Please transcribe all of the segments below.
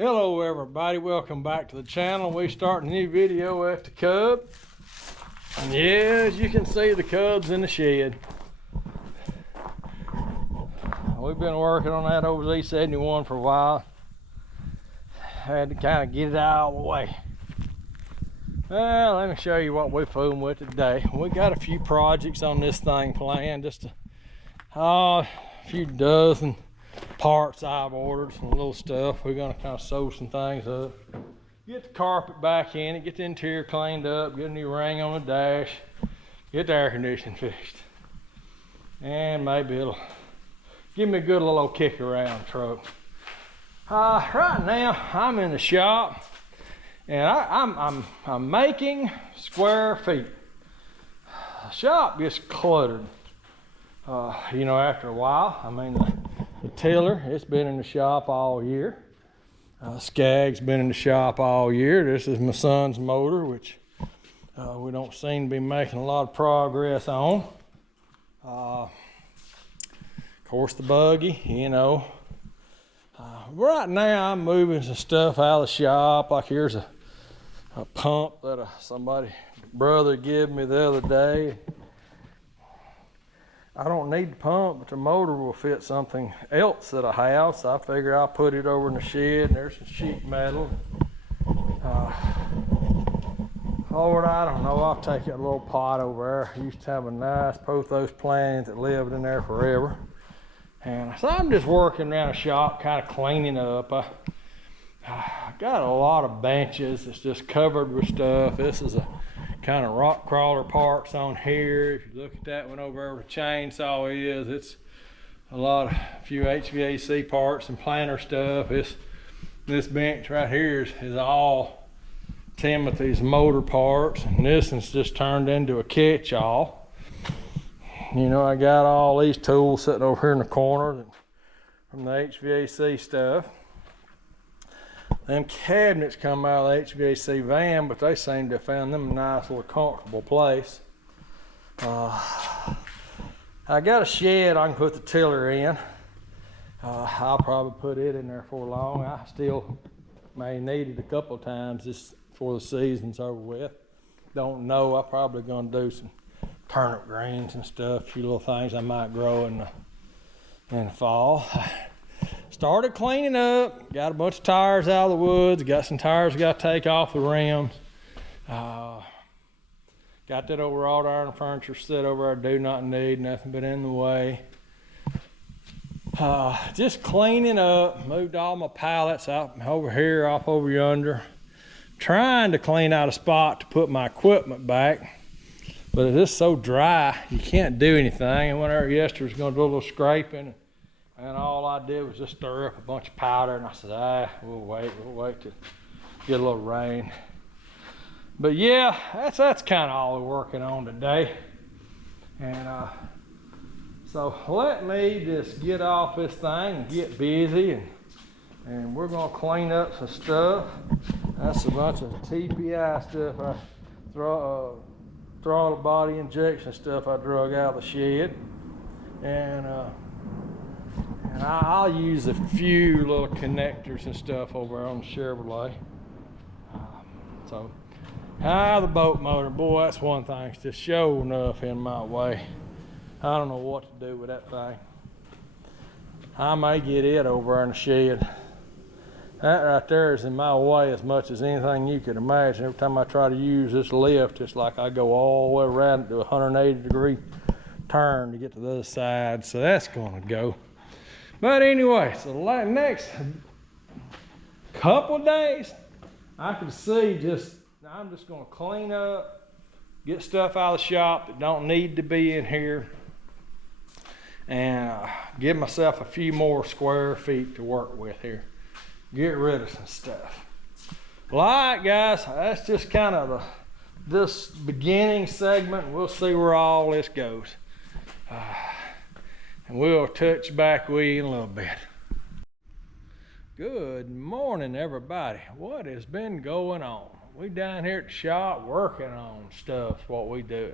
Hello everybody, welcome back to the channel. We're starting a new video at the Cub. And yeah, as you can see, the Cub's in the shed. We've been working on that OZ71 for a while. Had to kind of get it out of the way. Well, let me show you what we're fooling with today. We got a few projects on this thing planned, just a few dozen parts I've ordered, some little stuff. We're gonna kind of sew some things up, get the carpet back in it, get the interior cleaned up, get a new ring on the dash, get the air conditioning fixed, and maybe it'll give me a good little kick around truck. Right now I'm in the shop and I'm making square feet. The shop gets cluttered, you know, after a while. I mean, the tiller, it's been in the shop all year. Skag's been in the shop all year. This is my son's motor, which we don't seem to be making a lot of progress on. Of course, the buggy, you know. Right now, I'm moving some stuff out of the shop. Like here's a pump that brother gave me the other day. I don't need the pump, but the motor will fit something else that I have, so I figure I'll put it over in the shed. And there's some sheet metal. Lord, I don't know, I'll take that little pot over there. I used to have a nice pothos plant that lived in there forever. And so I'm just working around the shop, kind of cleaning up. I got a lot of benches that's just covered with stuff. This is a kind of rock crawler parts on here. If you look at that one over there where the chainsaw is, it's a few HVAC parts and planter stuff. This bench right here is all Timothy's motor parts, and this one's just turned into a catch-all. You know, I got all these tools sitting over here in the corner from the HVAC stuff. Them cabinets come out of the HVAC van, but they seem to have found them a nice little comfortable place. I got a shed I can put the tiller in. I'll probably put it in there for long. I still may need it a couple of times just before the season's over with. Don't know, I'm probably gonna do some turnip greens and stuff, a few little things I might grow in the fall. Started cleaning up, got a bunch of tires out of the woods, got some tires got to take off the rims. Got that old wrought iron furniture set over there, do not need, nothing but in the way. Just cleaning up, moved all my pallets out over here, off over yonder. Trying to clean out a spot to put my equipment back, but it's just so dry, you can't do anything. And whenever yesterday was gonna do a little scraping, and all I did was just stir up a bunch of powder, and I said, we'll wait to get a little rain. But yeah, that's kind of all we're working on today. And so let me just get off this thing and get busy, and we're gonna clean up some stuff. That's a bunch of TPI stuff, throttle body injection stuff I drug out of the shed. And I'll use a few little connectors and stuff over on the Chevrolet. The boat motor, boy, that's one thing. It's just sure enough in my way. I don't know what to do with that thing. I may get it over there in the shed. That right there is in my way as much as anything you could imagine. Every time I try to use this lift, it's like I go all the way around to a 180-degree turn to get to the other side. So that's gonna go. But anyway, so the next couple of days, I can see I'm just gonna clean up, get stuff out of the shop that don't need to be in here, and give myself a few more square feet to work with here. Get rid of some stuff. Well, all right, guys, that's just kind of this beginning segment. We'll see where all this goes. And we'll touch back with you in a little bit. Good morning, everybody. What has been going on? We down here at the shop working on stuff, what we do.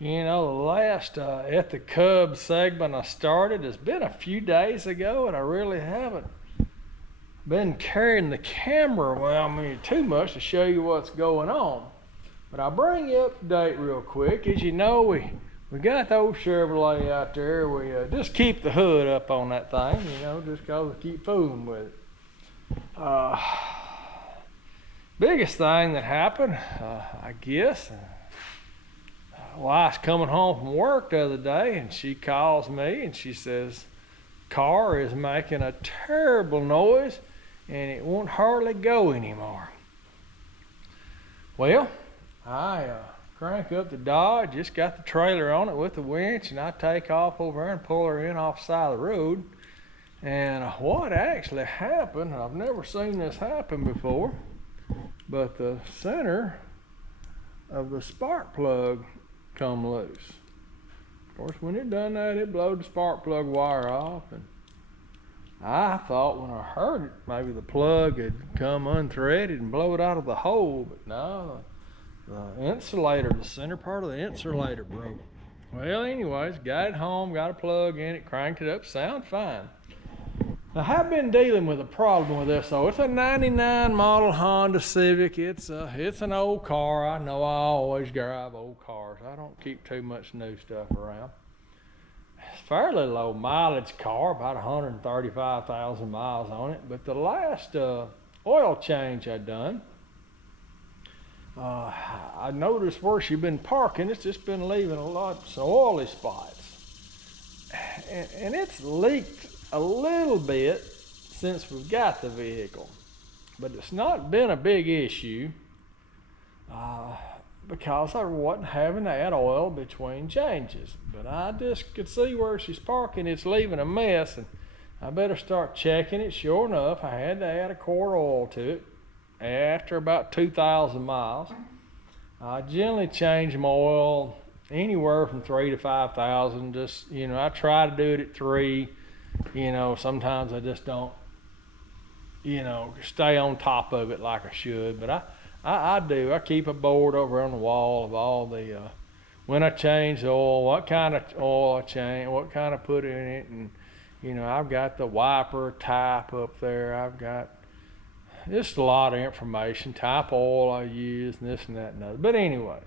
You know, the last At the Cub segment I started has been a few days ago, and I really haven't been carrying the camera around me too much to show you what's going on. But I'll bring you up to date real quick. As you know, we got the old Chevrolet out there. We just keep the hood up on that thing, you know, just cause we keep fooling with it. Biggest thing that happened, I guess, wife's coming home from work the other day, and she calls me and she says, car is making a terrible noise and it won't hardly go anymore. Well, I crank up the Dodge, just got the trailer on it with the winch, and I take off over there and pull her in off the side of the road. And what actually happened, I've never seen this happen before, but the center of the spark plug come loose. Of course, when it done that, it blowed the spark plug wire off, and I thought when I heard it, maybe the plug had come unthreaded and blow it out of the hole, but no, the insulator, the center part of the insulator broke. Well, anyways, got it home, got a plug in it, cranked it up, sound fine. I have been dealing with a problem with this, though. It's a 99 model Honda Civic. It's an old car. I know I always drive old cars. I don't keep too much new stuff around. It's a fairly low mileage car, about 135,000 miles on it. But the last oil change I done, I noticed where she's been parking, it's just been leaving some oily spots. And it's leaked a little bit since we've got the vehicle, but it's not been a big issue because I wasn't having to add oil between changes. But I just could see where she's parking, it's leaving a mess, and I better start checking it. Sure enough, I had to add a quart of oil to it after about 2,000 miles. I generally change my oil anywhere from 3,000 to 5,000. Just, you know, I try to do it at 3. You know, sometimes I just don't, you know, stay on top of it like I should. But I do. I keep a board over on the wall of all the, when I change the oil, what kind of oil I change, what kind I put in it. And, you know, I've got the wiper type up there. I've got just a lot of information, type of oil I use, and this and that and other. But anyways,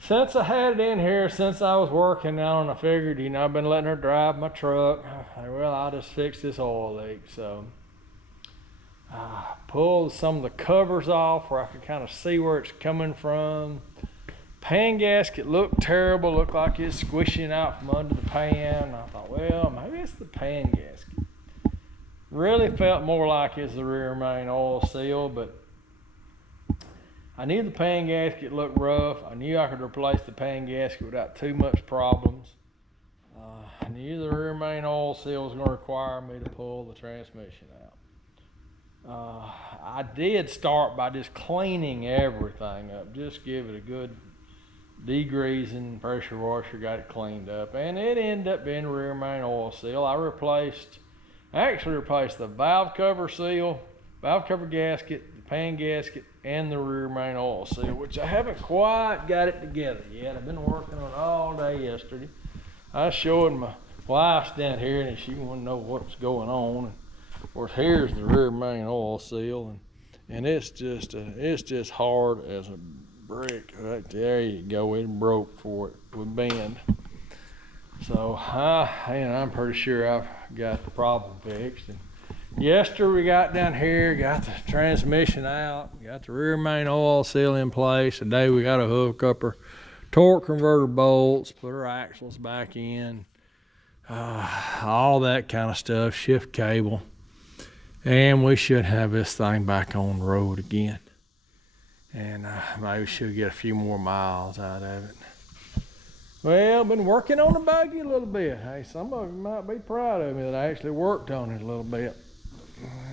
since I had it in here, since I was working on it, I figured, you know, I've been letting her drive my truck. Well, I'll just fix this oil leak. So I pulled some of the covers off where I could kind of see where it's coming from. Pan gasket looked terrible, looked like it's squishing out from under the pan. I thought, well, maybe it's the pan gasket. Really felt more like it's the rear main oil seal, but I knew the pan gasket looked rough. I knew I could replace the pan gasket without too much problems. I knew the rear main oil seal was going to require me to pull the transmission out. I did start by just cleaning everything up. Just give it a good degreasing, pressure washer, got it cleaned up. And it ended up being rear main oil seal. I actually replaced the valve cover seal, valve cover gasket, the pan gasket, and the rear main oil seal, which I haven't quite got it together yet. I've been working on it all day yesterday. I was showing my wife down here, and she wanted to know what's going on. And of course, here's the rear main oil seal, and it's just hard as a brick. Right there you go. It broke for it would bend. So I'm pretty sure I've got the problem fixed. And yesterday we got down here, got the transmission out, got the rear main oil seal in place. Today we got to hook up her torque converter bolts, put her axles back in, all that kind of stuff, shift cable. And we should have this thing back on the road again. And maybe she'll get a few more miles out of it. Well, been working on the buggy a little bit. Hey, some of you might be proud of me that I actually worked on it a little bit.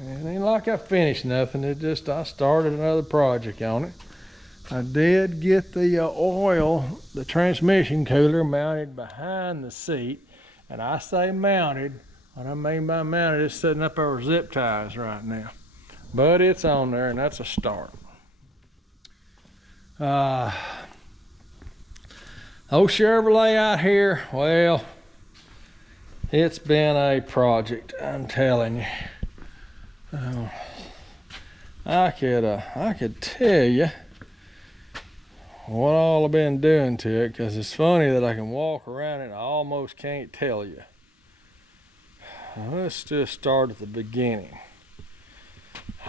It ain't like I finished nothing. It just, I started another project on it. I did get the transmission cooler mounted behind the seat. And I say mounted, what I mean by mounted is setting up our zip ties right now. But it's on there, and that's a start. Old Chevrolet out here, well, it's been a project, I'm telling you. I could tell you what all I've been doing to it, because it's funny that I can walk around it and I almost can't tell you. Let's just start at the beginning.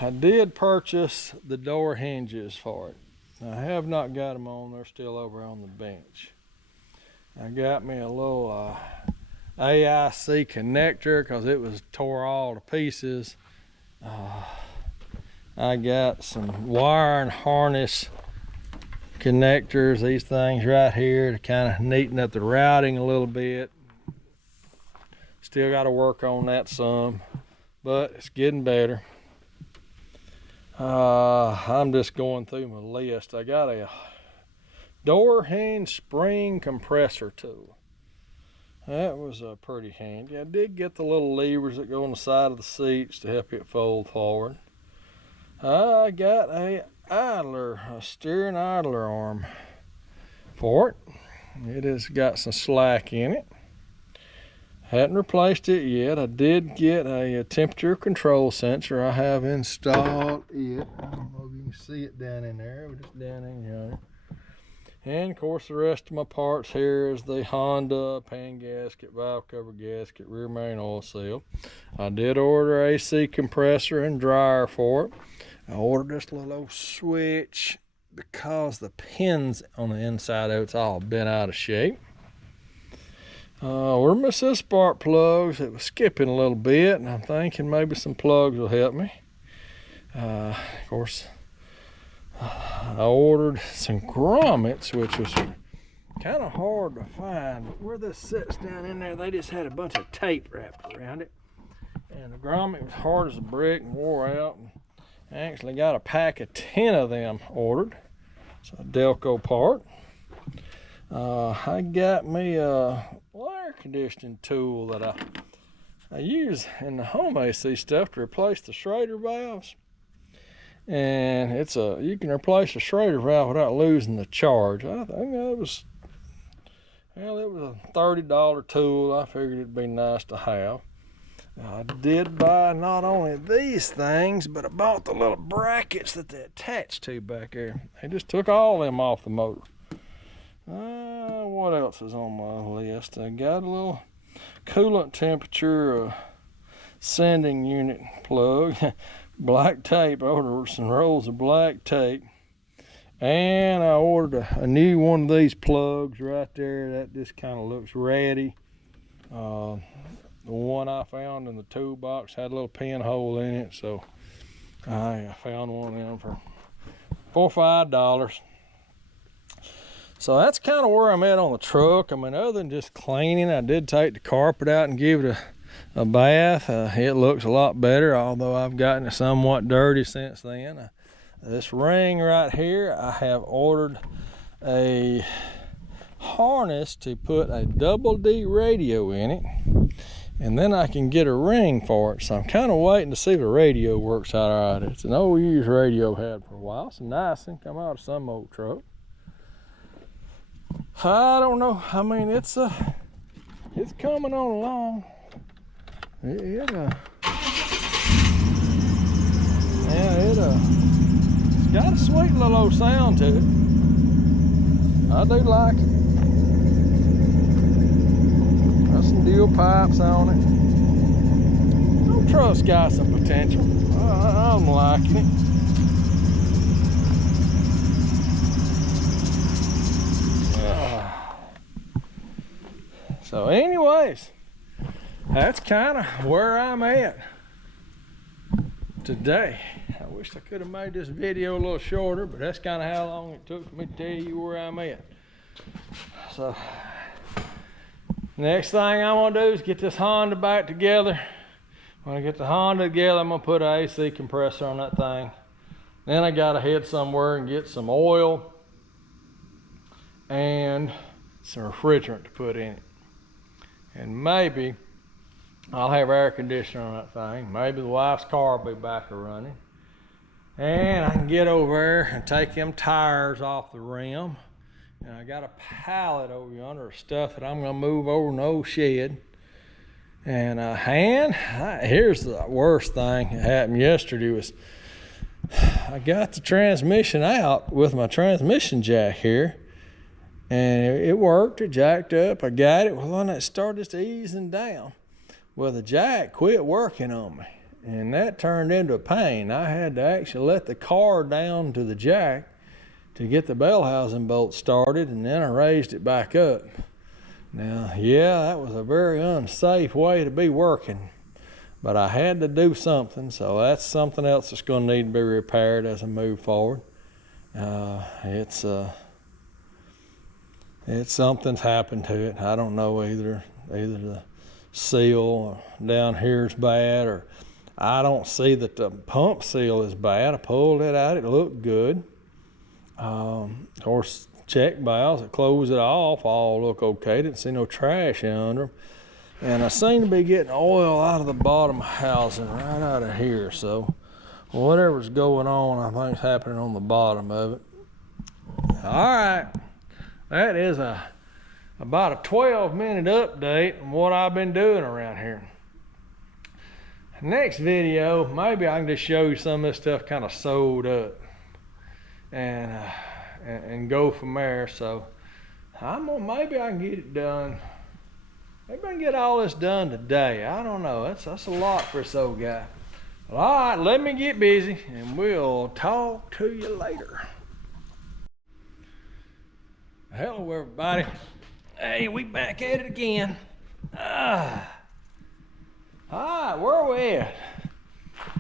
I did purchase the door hinges for it. I have not got them on, they're still over on the bench. I got me a little AIC connector because it was tore all to pieces. I got some wire and harness connectors, these things right here, to kind of neaten up the routing a little bit. Still got to work on that some, but it's getting better. I'm just going through my list. I got a door hinge spring compressor tool. That was pretty handy. I did get the little levers that go on the side of the seats to help it fold forward. I got a steering idler arm for it. It has got some slack in it. Hadn't replaced it yet. I did get a temperature control sensor. I have installed it. I don't know if you can see it down in there, but it's down in here. And of course the rest of my parts here is the Honda pan gasket, valve cover gasket, rear main oil seal. I did order AC compressor and dryer for it. I ordered this little old switch because the pins on the inside of it's all bent out of shape. Ordered my spark plugs. It was skipping a little bit, and I'm thinking maybe some plugs will help me. Of course, I ordered some grommets, which was kind of hard to find. But where this sits down in there, they just had a bunch of tape wrapped around it. And the grommet was hard as a brick and wore out. And I actually got a pack of 10 of them ordered. It's a Delco part. I got me a air conditioning tool that I use in the home AC stuff to replace the Schrader valves. And you can replace a Schrader valve without losing the charge. I think it was a $30 tool. I figured it'd be nice to have. I did buy not only these things, but I bought the little brackets that they attach to back there. They just took all them off the motor. What else is on my list? I got a little coolant temperature sending unit plug. Black tape. I ordered some rolls of black tape. And I ordered a new one of these plugs right there. That just kind of looks ratty. The one I found in the toolbox had a little pinhole in it, so I found one of them for $4 or $5. So that's kind of where I'm at on the truck. I mean, other than just cleaning, I did take the carpet out and give it a bath. It looks a lot better, although I've gotten it somewhat dirty since then. This ring right here, I have ordered a harness to put a double D radio in it, and then I can get a ring for it. So I'm kind of waiting to see if the radio works out all right. It's an old used radio I had for a while. It's a nice one, come out of some old truck. I don't know. I mean, it's coming on along. It's got a sweet little old sound to it. I do like it. Got some deal pipes on it. No truck's got some potential. I'm liking it. So anyways, that's kind of where I'm at today. I wish I could have made this video a little shorter, but that's kind of how long it took for me to tell you where I'm at. So next thing I'm gonna do is get this Honda back together. When I get the Honda together, I'm gonna put an AC compressor on that thing. Then I gotta head somewhere and get some oil and some refrigerant to put in it. And maybe I'll have air conditioner on that thing. Maybe the wife's car will be back running. And I can get over there and take them tires off the rim And I got a pallet over yonder of stuff that I'm gonna move over in the old shed. And here's the worst thing that happened yesterday was I got the transmission out with my transmission jack here, and it worked. It jacked up. I got it. Well, when it started easing down, well, the jack quit working on me, and that turned into a pain. I had to actually let the car down to the jack to get the bell housing bolt started, and then I raised it back up. Now, yeah, that was a very unsafe way to be working, but I had to do something, so that's something else that's going to need to be repaired as I move forward. It's something's happened to it. I don't know, either the seal down here is bad, or I don't see that the pump seal is bad. I pulled it out, it looked good. Of course, check valves that close it off all look okay. Didn't see no trash under them. And I seem to be getting oil out of the bottom housing right out of here. So whatever's going on, I think is happening on the bottom of it. All right, that is about a 12-minute update on what I've been doing around here. Next video, maybe I can just show you some of this stuff kind of sewed up and go from there. So maybe I can get it done. Maybe I can get all this done today. I don't know. That's a lot for this old guy. Well, all right, let me get busy, and we'll talk to you later. Hello, everybody. Hey, we back at it again. All right, where are we at?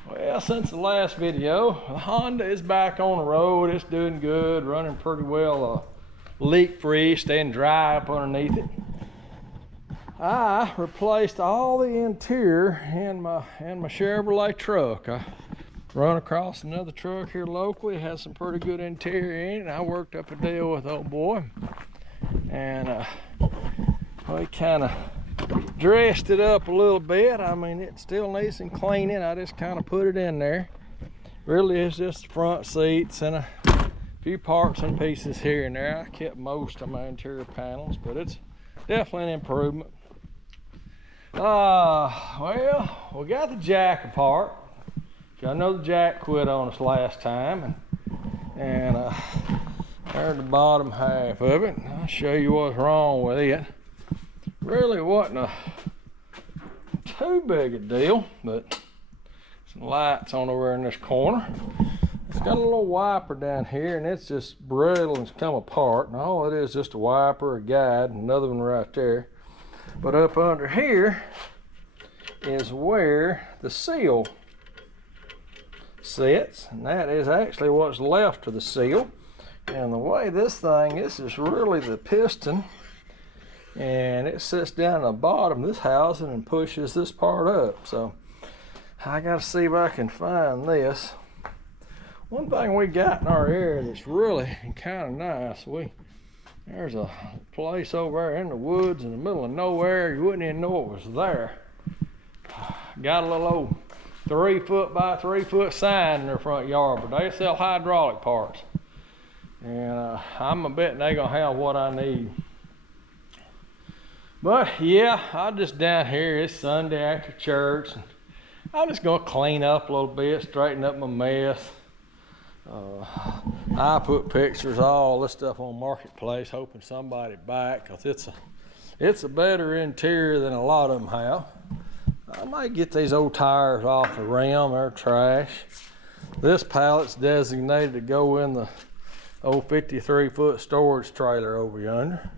Well, since the last video, the Honda is back on the road. It's doing good, running pretty well, leak-free, staying dry up underneath it. I replaced all the interior in my Chevrolet truck. I run across another truck here locally. It has some pretty good interior in it, and I worked up a deal with old boy. And we kind of dressed it up a little bit. I mean, it still needs some cleaning. I just kind of put it in there. Really, it's just the front seats and a few parts and pieces here and there. I kept most of my interior panels, but it's definitely an improvement. Well, we got the jack apart. I know the jack quit on us last time, and there's the bottom half of it. I'll show you what's wrong with it. Really wasn't too big a deal, but some lights on over in this corner. It's got a little wiper down here, and it's just brittle and it's come apart. And all it is just a wiper, a guide, and another one right there. But up under here is where the seal sits, and that is actually what's left of the seal. And the way this is really the piston, and it sits down at the bottom of this housing and pushes this part up. So I gotta see if I can find this. One thing we got in our area that's really kind of nice, there's a place over there in the woods in the middle of nowhere. You wouldn't even know it was there. Got a little old 3-foot by 3-foot sign in their front yard, but they sell hydraulic parts. And I'm a betting they're gonna have what I need. But yeah, I'm just down here. It's Sunday after church, and I'm just gonna clean up a little bit, straighten up my mess. I put pictures of all this stuff on Marketplace, hoping somebody buy it, cause it's a better interior than a lot of them have. I might get these old tires off the rim. They're trash. This pallet's designated to go in the old 53-foot storage trailer over yonder.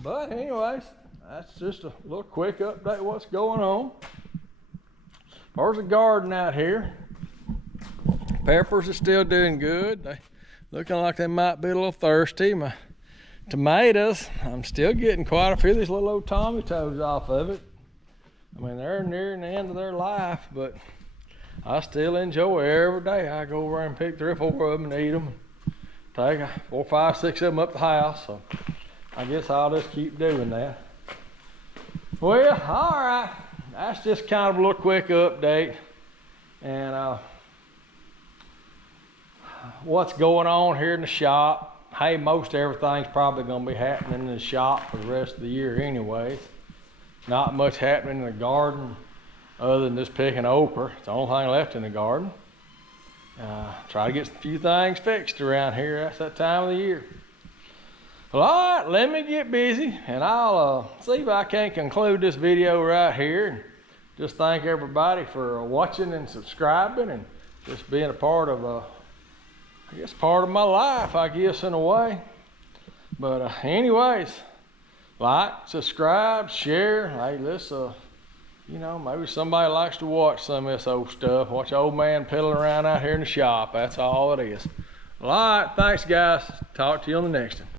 But anyways, that's just a little quick update of what's going on. There's a garden out here. Peppers are still doing good. They looking like they might be a little thirsty. My tomatoes, I'm still getting quite a few of these little old tomatoes off of it. I mean, they're nearing the end of their life, but I still enjoy it every day. I go over and pick 3 or 4 of them and eat them. Take 4, 5, 6 of them up the house. So I guess I'll just keep doing that. Well, all right. That's just kind of a little quick update. And what's going on here in the shop. Hey, most everything's probably gonna be happening in the shop for the rest of the year anyways. Not much happening in the garden other than just picking okra. It's the only thing left in the garden. Try to get a few things fixed around here. That's that time of the year. Well, all right, let me get busy and I'll see if I can conclude this video right here. Just thank everybody for watching and subscribing and just being a part of, I guess, part of my life, I guess, in a way. But anyways, like, subscribe, share. Hey, let's, you know, maybe somebody likes to watch some of this old stuff. Watch old man piddling around out here in the shop. That's all it is. Well, all right, thanks, guys. Talk to you on the next one.